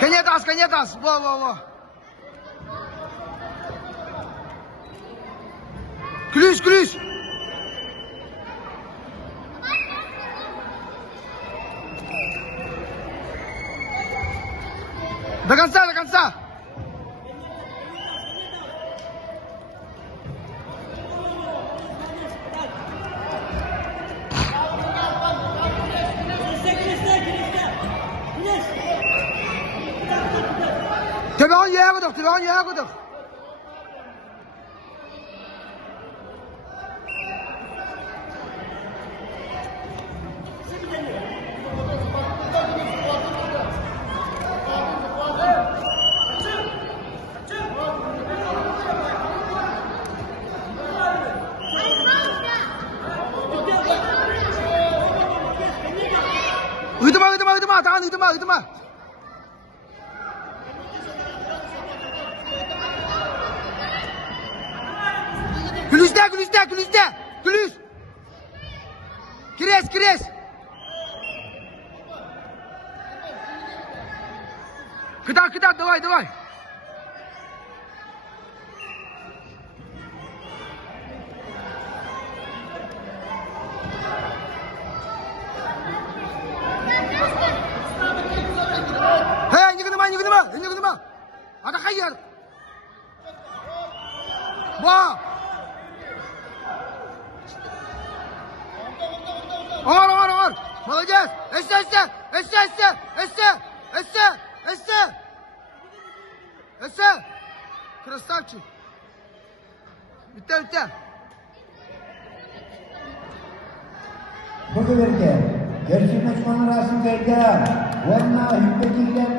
Cañetas. Во. Ключ. До конца. Telefon yere koyduk. Uyuduma. Ключ. Крест. Кидай, давай. Не гнума. Отхайер. Во. Ор. Молодец. Эссе. Красавчик. Bitti. Fotoğrafı. Gerçek maçmanın arasındaydı. Vanna hükmetiyle